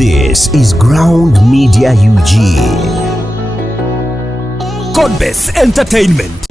This is Ground Media UG. Godbest Entertainment.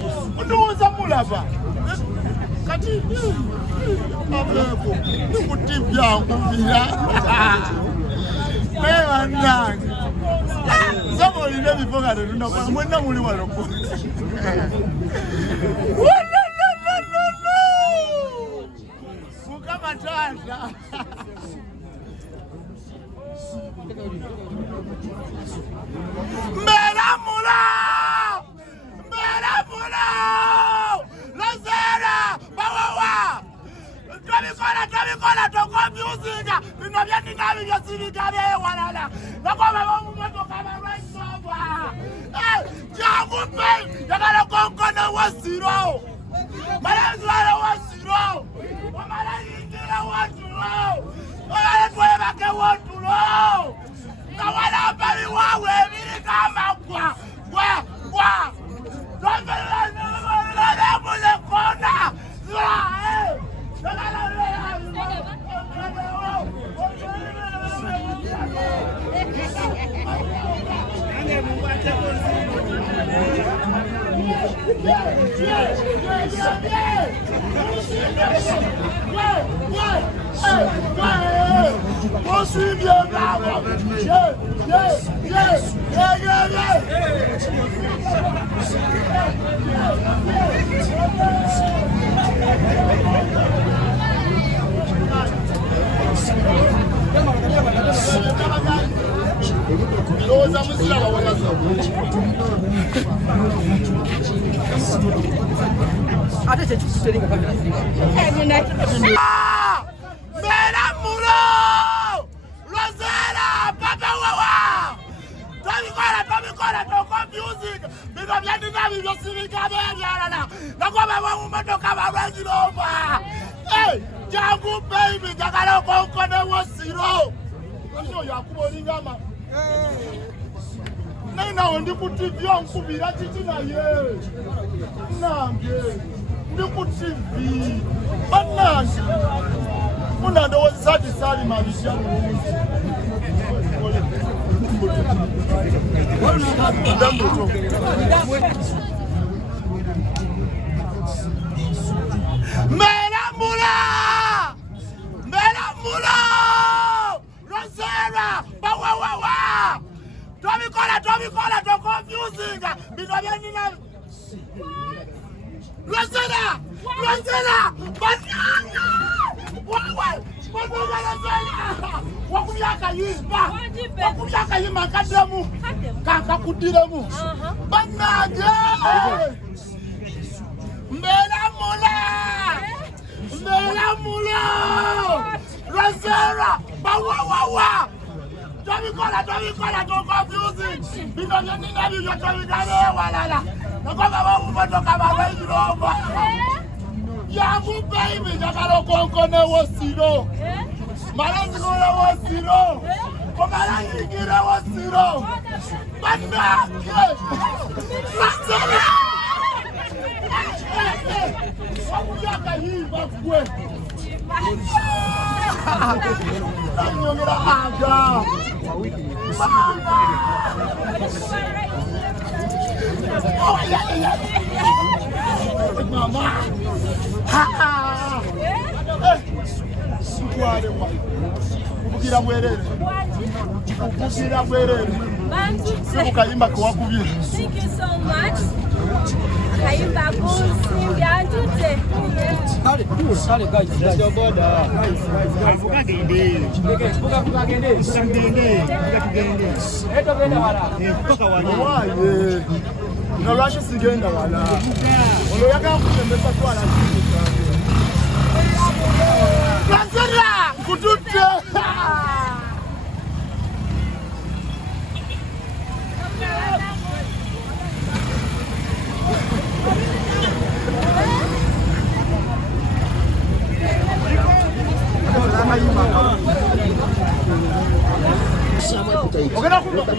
Thank you so much.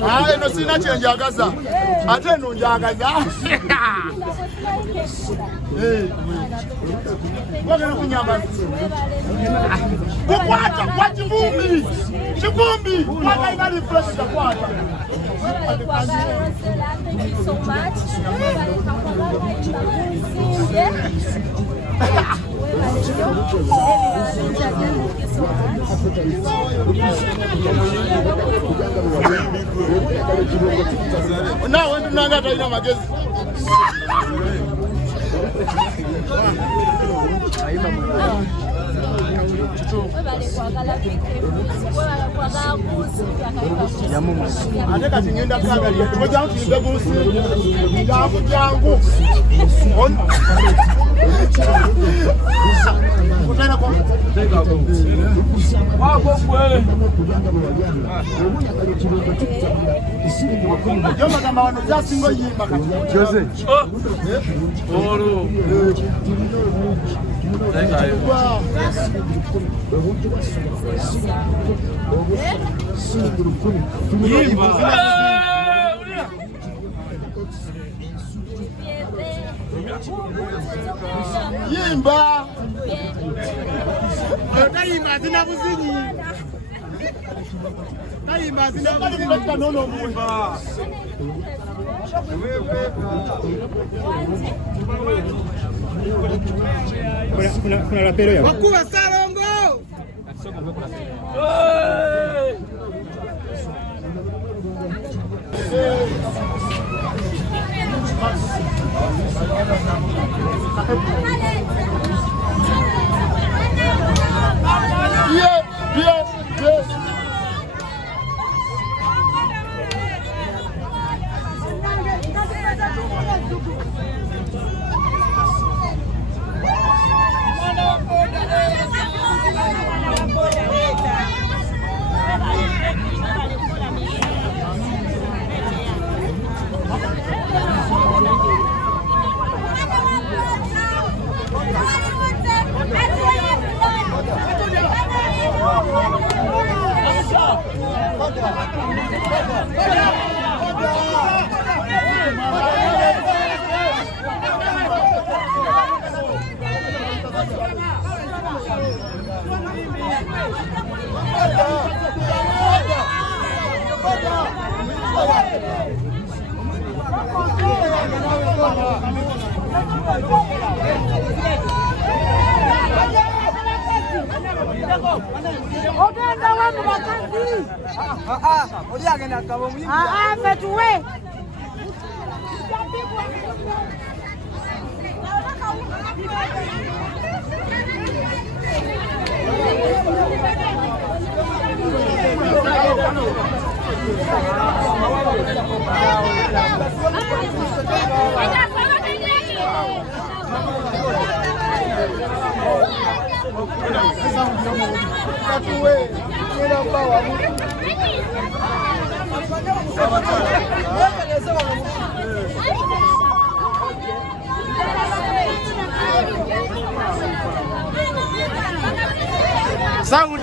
Ah, no sina chenjagaza. Ate no njagaza. Wagana kunyamba. Kukwata kwa chivumbi. Chivumbi. Paka ingali fresh itakwata. Thank you so much. Now when tunanga taina magezi. Ate kati ngenda kuangalia tumoja mfinde gusi ndavu jangu kutana kwa wako kwele joma kama wano just ngo yimba kati Jose oro Yimba Kayimba zina buzinyi Kayimba zina buzinyi nono mwimba Kuna rapero ya Wakuu wa Salongo Ogenda wangu bakazi. Oyagenda kabo muyimu. Fetuwe. Sound.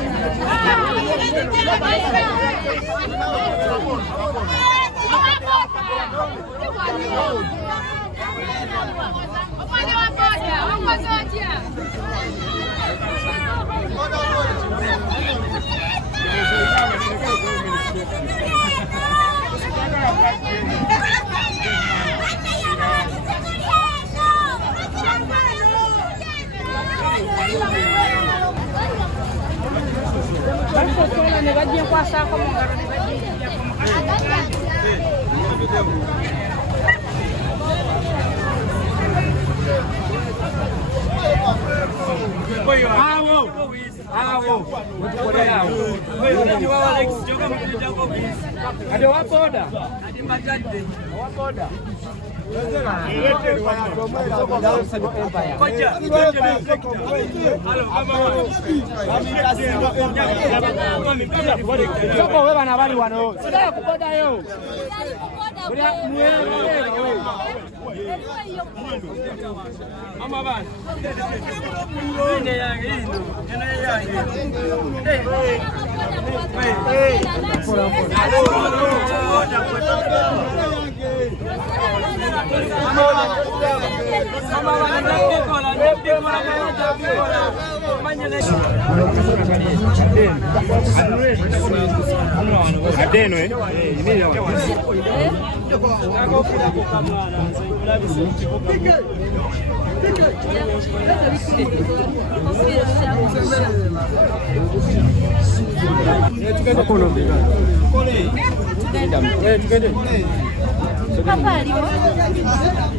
Papa aliwo.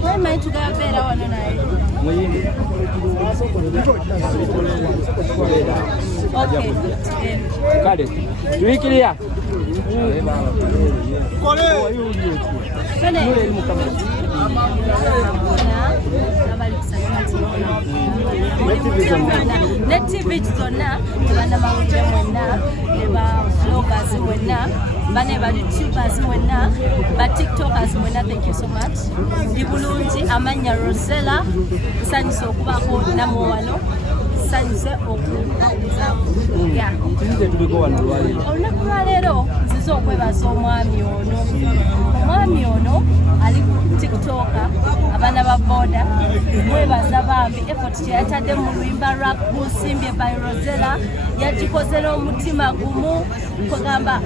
Mama tukabera wano naye. Okay. Kale. Tuikilia. Kole. Kale. Ne TV zonna bana mawuje mwenna ne ba vloggers mwenna bane ba YouTubers mwenna ba TikTokers mwenna, thank you so much. Ndi bulungi amanya Rosella nsanyise okubako namwe wano nsanyise okuwulizako. Olunaku lwa leero nzize okwebaza omwami ono. Omwami ono ali ku TikToker abaana ba boda mwebaza bambi effort kyeyatadde mu luyimba lwa Kusimbye by Rosella yagikoze n'omutima gumu kugamba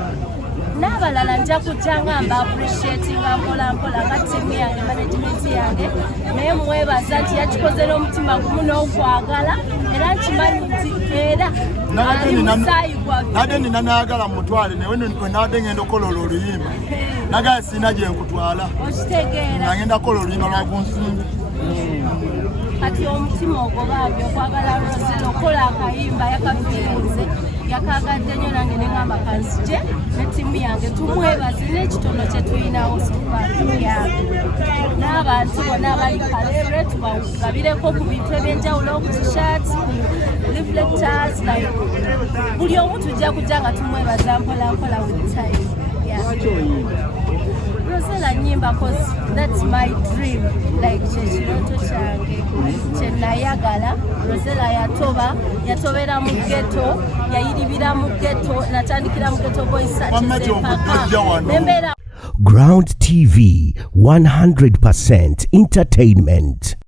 n'abalala nja kujja nga mba appreciatinga mpola mpola nga tiimu yange management yange naye mwebaza nti yagikoze n'omutima gumu n'okwagala era nkimanyi nti era ali musaayi gwaffe nade nina naagala mutwale naye we nade ngenda okola oluyimba nagala sina gye nkutwala okitegeera nagenda kola oluyimba lwa Kunsimbi kati omutima ogobambye okwagala Rosella okola akayimba yakafiirinze yakagadde nnyo nange neŋŋamba kansije ne ttiimu yange tumwebaze n'ekitono kye tulinawo sofaani yange n'abantu bonna abali Kaleere tubagabireko ku bintu eby'enjawulo ku t-shirt reflectors like buli omu tujja kujja nga tumwebaza mpola mpola with time. Rosella nyimba cause that's my dream, like kyekiroto kyange kyenayagala. Rosella yatobera mu ghetto, yayiribira mu ghetto, natandikira mu ghetto boys Ground TV 100% entertainment.